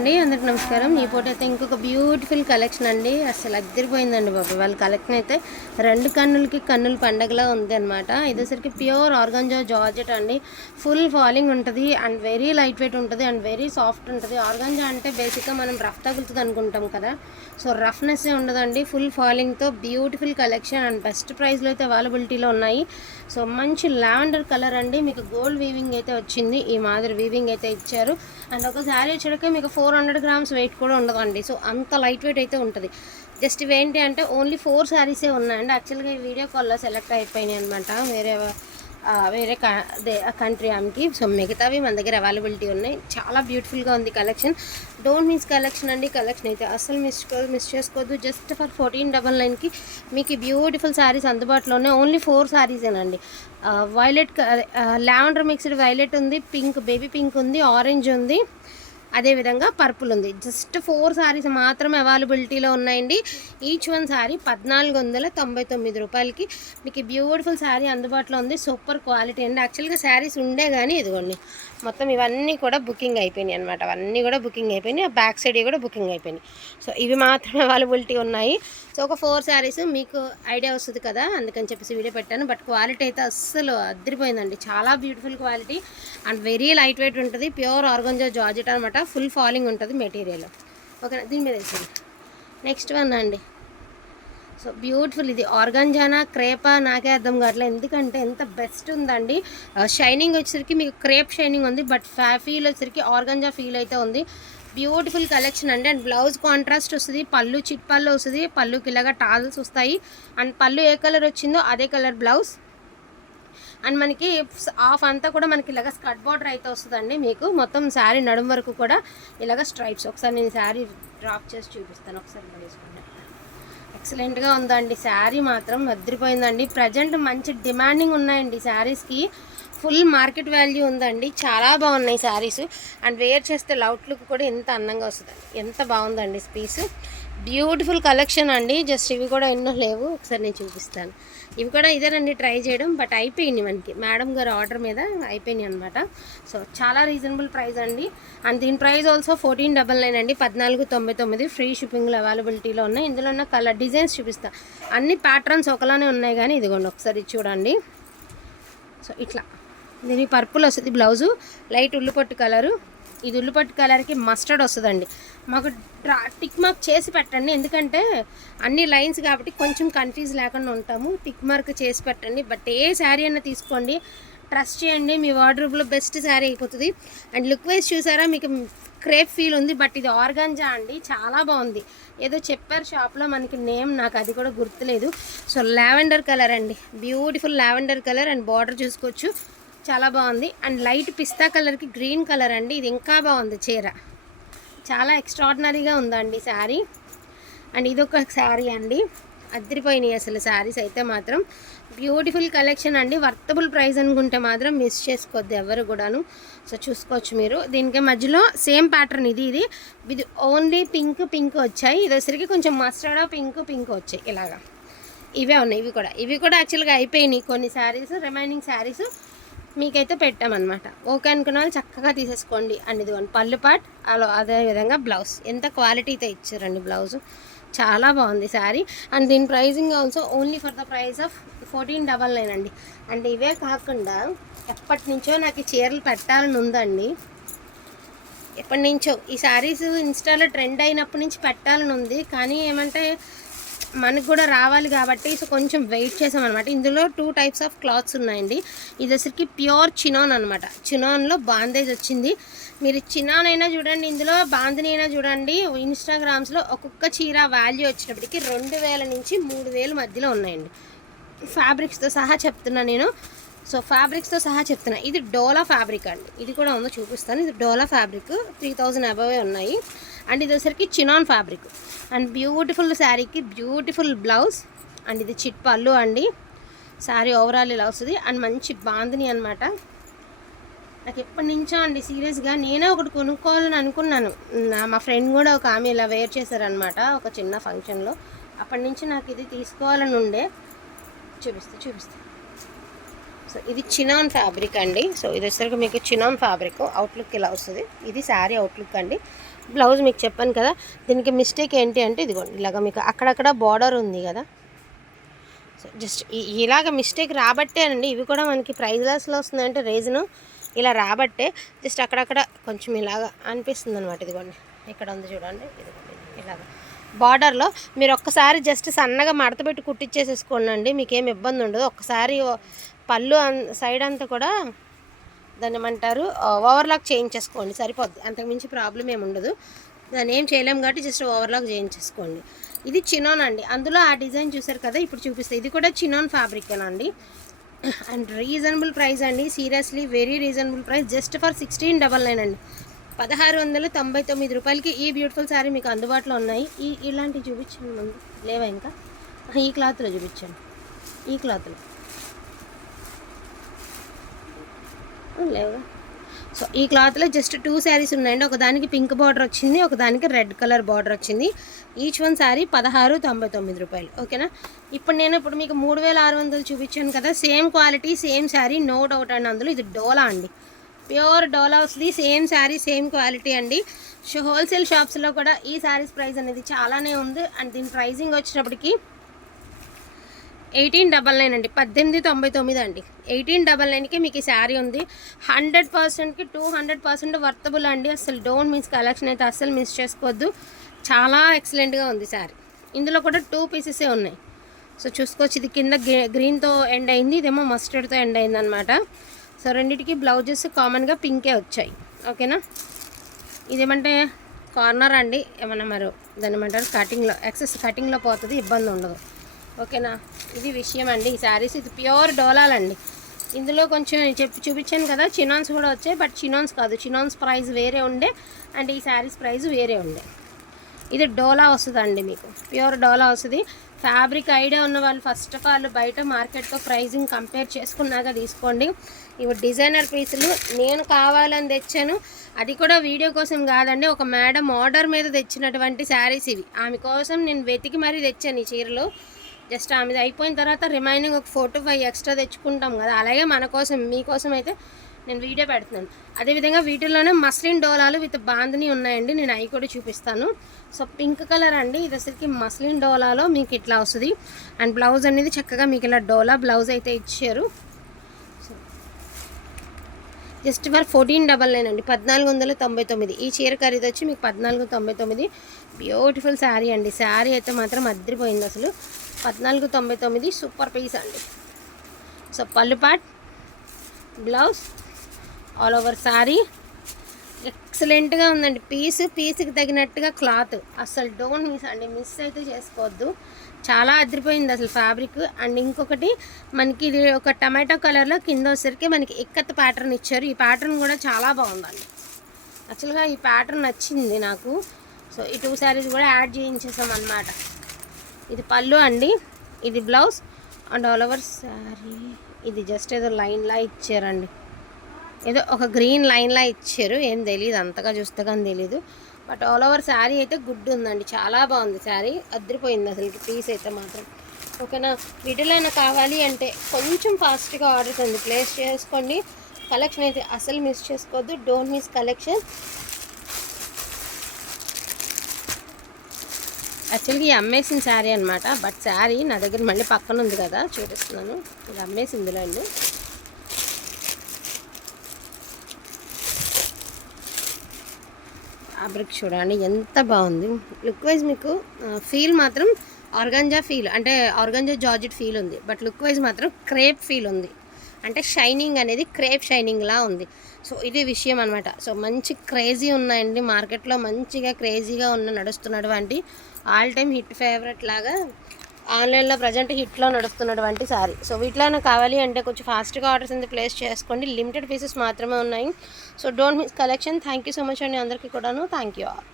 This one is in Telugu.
అండి అందరికి నమస్కారం. ఈ పూట అయితే ఇంకొక బ్యూటిఫుల్ కలెక్షన్ అండి. అసలు అద్దరిపోయిందండి బాబు. వాళ్ళ కలెక్షన్ అయితే రెండు కన్నులకి కన్నుల పండగలా ఉంది అనమాట ఇదేసరికి ప్యూర్ ఆర్గంజా జార్జెట్ అండి. ఫుల్ ఫాలింగ్ ఉంటుంది అండ్ వెరీ లైట్ వెయిట్ ఉంటుంది అండ్ వెరీ సాఫ్ట్ ఉంటుంది. ఆర్గంజా అంటే బేసిక్గా మనం రఫ్ తగులుతుంది అనుకుంటాం కదా. సో రఫ్నెస్ ఉండదండి. ఫుల్ ఫాలింగ్తో బ్యూటిఫుల్ కలెక్షన్ అండ్ బెస్ట్ ప్రైస్లో అయితే అవైలబిలిటీలో ఉన్నాయి. సో మంచి లావెండర్ కలర్ అండి. మీకు గోల్డ్ వీవింగ్ అయితే వచ్చింది. ఈ మాదిరి వీవింగ్ అయితే ఇచ్చారు. అండ్ ఒక శారీ వచ్చాక మీకు four four hundred grams weight కూడా ఉండదండి. సో అంత లైట్ వెయిట్ అయితే ఉంటుంది. జస్ట్ ఇవేంటి అంటే ఓన్లీ ఫోర్ శారీసే ఉన్నాయండి. యాక్చువల్గా ఈ వీడియో కాల్లో సెలెక్ట్ అయిపోయినాయి అనమాట వేరే వేరే వేరే కంట్రీ ఆమెకి. సో మిగతావి మన దగ్గర అవైలబిలిటీ ఉన్నాయి. చాలా బ్యూటిఫుల్గా ఉంది కలెక్షన్. డోంట్ మిస్ కలెక్షన్ అండి. కలెక్షన్ అయితే అస్సలు మిస్ మిస్ చేసుకోవద్దు. జస్ట్ ఫర్ ఫోర్టీన్ డబల్ నైన్కి మీకు బ్యూటిఫుల్ శారీస్ అందుబాటులో ఉన్నాయి ఓన్లీ ఫోర్ శారీసేనండి. వైలెట్ లావెండర్ మిక్స్డ్ వైలెట్ ఉంది. పింక్ బేబీ పింక్ ఉంది. ఆరెంజ్ ఉంది. అదేవిధంగా పర్పుల్ ఉంది. జస్ట్ ఫోర్ శారీస్ మాత్రమే అవైలబిలిటీలో ఉన్నాయండి. ఈచ్ వన్ శారీ పద్నాలుగు వందల తొంభై తొమ్మిది రూపాయలకి. మీకు బ్యూటిఫుల్ శారీ అందుబాటులో ఉంది. సూపర్ క్వాలిటీ అండి. యాక్చువల్గా శారీస్ ఉండే కానీ ఇదిగోండి. మొత్తం ఇవన్నీ కూడా బుకింగ్ అయిపోయినాయి అనమాట అవన్నీ కూడా బుకింగ్ అయిపోయినాయి. ఆ బ్యాక్ సైడ్ కూడా బుకింగ్ అయిపోయినాయి. సో ఇవి మాత్రమే అవైలబిలిటీ ఉన్నాయి. సో ఒక ఫోర్ శారీస్ మీకు ఐడియా వస్తుంది కదా? అందుకని చెప్పేసి వీడియో పెట్టాను. బట్ క్వాలిటీ అయితే అస్సలు అద్దరిపోయిందండి చాలా beautiful quality and very light weight ఉంటుంది. ప్యూర్ ఆర్గంజా జార్జెట్ అనమాట ఫుల్ ఫాలింగ్ ఉంటుంది మెటీరియల్ ఓకే దీని మీద వేసింది నెక్స్ట్ వన్ అండి. సో బ్యూటిఫుల్ ఇది. ఆర్గంజానా క్రేపా నాకే అర్థం కావట్లేదు ఎందుకంటే ఎంత బెస్ట్ ఉందండి. Uh, షైనింగ్ వచ్చేసరికి మీకు క్రేప్ షైనింగ్ ఉంది బట్ ఫ్యా ఫీల్ వచ్చేసరికి ఆర్గంజా ఫీల్ అయితే ఉంది. బ్యూటిఫుల్ కలెక్షన్ అండి. అండ్ బ్లౌజ్ కాంట్రాస్ట్ వస్తుంది పళ్ళు చిట్ పళ్ళు వస్తుంది పళ్ళుకి ఇలాగా టాల్స్ వస్తాయి. అండ్ పళ్ళు ఏ కలర్ వచ్చిందో అదే కలర్ బ్లౌజ్ అండ్ మనకి ఆఫ్ అంతా కూడా మనకి ఇలాగ స్కర్ట్ బార్డర్ అయితే వస్తుందండి మీకు. మొత్తం శారీ నడుం వరకు కూడా ఇలాగ స్ట్రైప్స్. ఒకసారి నేను శారీ డ్రాప్ చేసి చూపిస్తాను. ఒకసారి వేసుకోండి ఎక్సలెంట్గా ఉందండి. శారీ మాత్రం అదిరిపోయిందండి. ప్రజెంట్ మంచి డిమాండింగ్ ఉన్నాయండి శారీస్కి. ఫుల్ మార్కెట్ వాల్యూ ఉందండి. చాలా బాగున్నాయి శారీస్. అండ్ వేర్ చేస్తే లౌట్ లుక్ కూడా ఎంత అందంగా వస్తుంది. ఎంత బాగుందండి పీస్ బ్యూటిఫుల్ కలెక్షన్ అండి. జస్ట్ ఇవి కూడా ఎన్నో లేవు. ఒకసారి నేను చూపిస్తాను. ఇవి కూడా ఇదేనండి ట్రై చేయడం. బట్ అయిపోయింది మనకి. మేడం గారు ఆర్డర్ మీద అయిపోయినాయి అనమాట సో చాలా రీజనబుల్ ప్రైస్ అండి. అండ్ దీని price also fourteen double nine అండి. పద్నాలుగు తొంభై తొమ్మిది. ఫ్రీ షిప్పింగ్లో అవైలబిలిటీలో ఉన్నాయి. ఇందులో ఉన్న కలర్ డిజైన్స్ చూపిస్తా. అన్ని ప్యాటర్న్స్ ఒకలానే ఉన్నాయి కానీ ఇదిగోండి ఒకసారి చూడండి. సో ఇట్లా. దీని పర్పుల్ వస్తుంది బ్లౌజు. Light ఉల్లిపొట్టు colour. ఇది ఉల్లిపట్టు కలర్కి మస్టర్డ్ వస్తుందండి. మాకు డ్రా టిక్ మార్క్ చేసి పెట్టండి. ఎందుకంటే అన్ని లైన్స్ కాబట్టి కొంచెం కన్ఫ్యూజ్ లేకుండా ఉంటాము. టిక్ మార్క్ చేసి పెట్టండి. బట్ ఏ శారీ అయినా తీసుకోండి. ట్రస్ట్ చేయండి. మీ వార్డ్రోబ్లో బెస్ట్ శారీ అయిపోతుంది. అండ్ లుక్ వైజ్ చూసారా? మీకు క్రేప్ ఫీల్ ఉంది. బట్ ఇది ఆర్గాంజా అండి. చాలా బాగుంది. ఏదో చెప్పారు షాప్లో. మనకి నేమ్ నాకు అది కూడా గుర్తులేదు. సో లావెండర్ కలర్ అండి. Beautiful lavender colour and border చూసుకోవచ్చు. చాలా బాగుంది. అండ్ లైట్ పిస్తా కలర్కి గ్రీన్ కలర్ అండి. ఇది ఇంకా బాగుంది చీర. చాలా ఎక్స్ట్రాడినరీగా ఉందండి శారీ. అండ్ ఇదొక శారీ అండి. అద్దరిపోయినాయి అసలు శారీస్ అయితే మాత్రం. బ్యూటిఫుల్ కలెక్షన్ అండి. వర్తబుల్ ప్రైస్ అనుకుంటే మాత్రం మిస్ చేసుకోవద్దు ఎవరు కూడాను. సో చూసుకోవచ్చు మీరు. దీనికి మధ్యలో సేమ్ ప్యాటర్న్ ఇది ఇది. ఇది ఓన్లీ పింక్ పింక్ వచ్చాయి. ఇది వచ్చరికి కొంచెం మస్టర్డ్ పింక్ పింక్ వచ్చాయి ఇలాగా. ఇవే ఉన్నాయి ఇవి కూడా. ఇవి కూడా యాక్చువల్గా అయిపోయినాయి కొన్ని శారీస్ రిమైనింగ్ శారీస్. మీకైతే పెట్టామన్నమాట. ఓకే అనుకున్న వాళ్ళు చక్కగా తీసేసుకోండి. అండ్ ఇదిగోండి పళ్ళు పాట్ అలా అదే విధంగా బ్లౌజ్. ఎంత క్వాలిటీ అయితే ఇచ్చారండి బ్లౌజ్. చాలా బాగుంది శారీ. అండ్ దీని pricing also only for the price of fourteen double nine అండి. అండ్ ఇవే కాకుండా ఎప్పటి నుంచో నాకు ఈ చీరలు పెట్టాలని ఉందండి. ఎప్పటి నుంచో ఈ శారీస్ ఇన్స్టాలో ట్రెండ్ అయినప్పటి నుంచి పెట్టాలని ఉంది. కానీ ఏమంటే మనకు కూడా రావాలి కాబట్టి సో కొంచెం వెయిట్ చేసాం అనమాట ఇందులో టూ టైప్స్ ఆఫ్ క్లాత్స్ ఉన్నాయండి. ఇది వచ్చరికి ప్యూర్ చినాన్ అనమాట చినాన్లో బాందేజ్ వచ్చింది. మీరు చినాన్ అయినా చూడండి ఇందులో బాందిని అయినా చూడండి ఇన్స్టాగ్రామ్స్లో ఒక్కొక్క చీర వాల్యూ వచ్చినప్పటికీ రెండు వేల నుంచి మూడు వేల మధ్యలో ఉన్నాయండి. ఫ్యాబ్రిక్స్తో సహా చెప్తున్నా నేను. సో ఫ్యాబ్రిక్స్తో సహా చెప్తున్నా. ఇది డోలా ఫ్యాబ్రిక్ అండి. ఇది కూడా ఉందో చూపిస్తాను. ఇది Dola fabric three thousand above ఉన్నాయి. అండ్ ఇది వచ్చరికి చినాన్ ఫ్యాబ్రిక్. అండ్ బ్యూటిఫుల్ శారీకి బ్యూటిఫుల్ బ్లౌజ్. అండ్ ఇది చిట్ పళ్ళు అండి. శారీ ఓవరాల్ ఇలా వస్తుంది. అండ్ మంచి బాందిని అనమాట నాకు ఎప్పటి నుంచో అండి సీరియస్గా నేనే ఒకటి కొనుక్కోవాలని అనుకున్నాను. నా మా ఫ్రెండ్ కూడా ఒక ఆమె ఇలా వేర్ చేశారనమాట ఒక చిన్న ఫంక్షన్లో. అప్పటి నుంచి నాకు ఇది తీసుకోవాలని ఉండే. చూపిస్తా చూపిస్తా. సో ఇది చినాన్ ఫ్యాబ్రిక్ అండి. సో ఇది వచ్చేసరికి మీకు చినాన్ ఫ్యాబ్రిక్. అవుట్లుక్ ఇలా వస్తుంది. ఇది శారీ అవుట్లుక్ అండి. బ్లౌజ్ మీకు చెప్పాను కదా దీనికి మిస్టేక్ ఏంటి అంటే ఇదిగోండి ఇలాగ మీకు అక్కడక్కడ బార్డర్ ఉంది కదా. సో జస్ట్ ఇలాగ మిస్టేక్ రాబట్టే అండి ఇవి కూడా మనకి ప్రైజ్ లాస్లో వస్తుందంటే రీజను ఇలా రాబట్టే జస్ట్ అక్కడక్కడ కొంచెం ఇలాగ అనిపిస్తుంది అనమాట ఇదిగోండి. ఇక్కడ ఉంది చూడండి ఇదిగోండి ఇలాగ. బార్డర్లో మీరు ఒక్కసారి జస్ట్ సన్నగా మడత పెట్టి కుట్టించేసేసుకోండి అండి మీకు ఇబ్బంది ఉండదు. ఒక్కసారి పళ్ళు సైడ్ అంతా కూడా దాన్ని ఏమంటారు ఓవర్లాక్ చేయించేసుకోండి. సరిపోద్ది. అంతకుమించి ప్రాబ్లం ఏమి ఉండదు. దాన్ని ఏం చేయలేం కాబట్టి జస్ట్ ఓవర్లాక్ చేయించేసుకోండి. ఇది చినోన్ అండి. అందులో ఆ డిజైన్ చూసారు కదా? ఇప్పుడు చూపిస్తే. ఇది కూడా చినోన్ ఫ్యాబ్రిక్ అండి అండ్ రీజనబుల్ ప్రైస్ అండి. Seriously very reasonable price. Just for sixteen double nine అండి. పదహారు వందల తొంభై తొమ్మిది రూపాయలకి ఈ బ్యూటిఫుల్ శారీ మీకు అందుబాటులో ఉన్నాయి. ఈ ఇలాంటివి చూపించండి ముందు. లేవా ఇంకా? ఈ క్లాత్లో చూపించండి. ఈ క్లాత్లో. లేవుగా సో ఈ క్లాత్లో జస్ట్ టూ శారీస్ ఉన్నాయండి. ఒకదానికి పింక్ బార్డర్ వచ్చింది ఒకదానికి రెడ్ కలర్ బార్డర్ వచ్చింది. ఈచ్ వన్ శారీ పదహారు తొంభై తొమ్మిది రూపాయలు. ఓకేనా? ఇప్పుడు నేను ఇప్పుడు మీకు మూడు వేల ఆరు వందలు చూపించాను కదా. Same quality same sari no doubt అండి అందులో. ఇది డోలా అండి. ప్యూర్ డోలా వస్తుంది సేమ్ శారీ సేమ్ క్వాలిటీ అండి. సో హోల్సేల్ షాప్స్లో కూడా ఈ శారీస్ ప్రైస్ అనేది చాలానే ఉంది. అండ్ దీని ప్రైజింగ్ వచ్చినప్పటికీ ఎయిటీన్ డబల్ నైన్ అండి. పద్దెనిమిది తొంభై తొమ్మిది అండి. ఎయిటీన్ డబల్ నైన్కి మీకు ఈ శారీ ఉంది. హండ్రెడ్ పర్సెంట్కి టూ హండ్రెడ్ పర్సెంట్ వర్తబుల్ అండి. అసలు డోంట్ మిస్ కలెక్షన్ అయితే అస్సలు మిస్ చేసుకోవద్దు. చాలా ఎక్సలెంట్గా ఉంది శారీ. ఇందులో కూడా టూ పీసెసే ఉన్నాయి. సో చూసుకోవచ్చు ఇది కింద గ్రీన్తో ఎండ్ అయింది. ఇదేమో మస్టర్డ్తో ఎండ్ అయింది అనమాట సో రెండింటికి బ్లౌజెస్ కామన్గా పింకే వచ్చాయి. ఓకేనా? ఇదేమంటే కార్నర్ అండి. ఏమన్నా మరి దాన్ని ఏమంటారు? కటింగ్లో ఎక్సెస్ కటింగ్లో పోతుంది ఇబ్బంది ఉండదు ఓకేనా? ఇది విషయం అండి ఈ శారీస్ ఇది ప్యూర్ డోలాలండి. ఇందులో కొంచెం చెప్పి చూపించాను కదా చినాన్స్ కూడా వచ్చాయి బట్ చినాన్స్ కాదు. చినాన్స్ ప్రైస్ వేరే ఉండే అండ్ ఈ శారీస్ ప్రైస్ వేరే ఉండే. ఇది డోలా వస్తుందండి మీకు. ప్యూర్ డోలా వస్తుంది. ఫ్యాబ్రిక్ ఐడియా ఉన్న వాళ్ళు ఫస్ట్ ఆఫ్ ఆల్ బయట మార్కెట్తో ప్రైజింగ్ కంపేర్ చేసుకున్నాక తీసుకోండి. ఇవి డిజైనర్ పీసులు. నేను కావాలని తెచ్చాను. అది కూడా వీడియో కోసం కాదండి ఒక మేడం ఆర్డర్ మీద తెచ్చినటువంటి శారీస్ ఇవి. ఆమె కోసం నేను వెతికి మరీ తెచ్చాను ఈ చీరలు. జస్ట్ ఆమెది అయిపోయిన తర్వాత రిమైనింగ్ ఒక ఫోర్ టు ఫైవ్ ఎక్స్ట్రా తెచ్చుకుంటాం కదా. అలాగే మన కోసం మీకోసం అయితే నేను వీడియో పెడుతున్నాను. అదేవిధంగా వీటిలోనే మస్లిన్ డోలాలు విత్ బాందని ఉన్నాయండి. నేను అవి కూడా చూపిస్తాను. సో పింక్ కలర్ అండి. ఇది అసలుకి మస్లిన్ డోలాలో మీకు ఇట్లా వస్తుంది. అండ్ బ్లౌజ్ అనేది చక్కగా మీకు ఇలా డోలా బ్లౌజ్ అయితే ఇచ్చారు. Just for fourteen double nine అండి. పద్నాలుగు వందల తొంభై తొమ్మిది. ఈ చీర ఖరీదు వచ్చి మీకు పద్నాలుగు తొంభై తొమ్మిది. బ్యూటిఫుల్ శారీ అండి. శారీ అయితే మాత్రం అద్దరిపోయింది అసలు. పద్నాలుగు తొంభై తొమ్మిది సూపర్ పీస్ అండి. సో పళ్ళు పాట్ బ్లౌజ్ ఆల్ ఓవర్ శారీ ఎక్సలెంట్గా ఉందండి. పీస్ పీస్కి తగినట్టుగా క్లాత్. అసలు డోంట్ మిస్ అండి. మిస్ అయితే చేసుకోవద్దు. చాలా అదిరిపోయింది అసలు ఫ్యాబ్రిక్. అండ్ ఇంకొకటి మనకి ఇది ఒక టమాటో కలర్లో కింద వచ్చేసరికి మనకి ఎక్కత్ ప్యాటర్న్ ఇచ్చారు. ఈ ప్యాటర్న్ కూడా చాలా బాగుందండి. యాక్చువల్గా ఈ ప్యాటర్న్ నచ్చింది నాకు. సో ఈ టూ శారీస్ కూడా యాడ్ చేయించేసాం అనమాట ఇది పళ్ళు అండి ఇది blouse and all over sari. ఇది జస్ట్ ఏదో లైన్లా ఇచ్చారండి. ఏదో ఒక గ్రీన్ లైన్లా ఇచ్చారు. ఏం తెలియదు అంతగా చూస్తే కానీ తెలియదు బట్ ఆల్ ఓవర్ శారీ అయితే గుడ్ ఉందండి. చాలా బాగుంది శారీ. అద్దరిపోయింది అసలు పీస్ అయితే మాత్రం. ఓకేనా? వీటిలోనే కావాలి అంటే కొంచెం ఫాస్ట్గా ఆర్డర్ ఉంది ప్లేస్ చేసుకోండి. కలెక్షన్ అయితే అసలు మిస్ చేసుకోవద్దు. డోంట్ మిస్ కలెక్షన్ యాక్చువల్గా ఈ అమ్మేసిన శారీ అనమాట బట్ శారీ నా దగ్గర మళ్ళీ పక్కన ఉంది కదా చూపిస్తున్నాను. ఇది అమ్మేసిందిలో అండి ఫ్యాబ్రిక్ చూడండి ఎంత బాగుంది. లుక్ వైజ్ మీకు ఫీల్ మాత్రం ఆర్గంజా ఫీల్ అంటే ఆర్గంజా జార్జెట్ ఫీల్ ఉంది బట్ లుక్ వైజ్ మాత్రం క్రేప్ ఫీల్ ఉంది. అంటే షైనింగ్ అనేది క్రేప్ షైనింగ్లా ఉంది. సో ఇది విషయం అనమాట సో మంచి క్రేజీ ఉన్నాయండి. మార్కెట్లో మంచిగా క్రేజీగా ఉన్న నడుస్తున్నటువంటి ఆల్ టైమ్ హిట్ ఫేవరెట్ లాగా ఆన్లైన్లో ప్రజెంట్ హిట్లో నడుస్తున్నటువంటి సారీ. సో వీటిలో కావాలి అంటే కొంచెం ఫాస్ట్గా ఆర్డర్స్ అనేది ప్లేస్ చేసుకోండి. లిమిటెడ్ పీసెస్ మాత్రమే ఉన్నాయి. So don't miss collection. Thank you so much అండి అందరికీ కూడాను. Thank you all.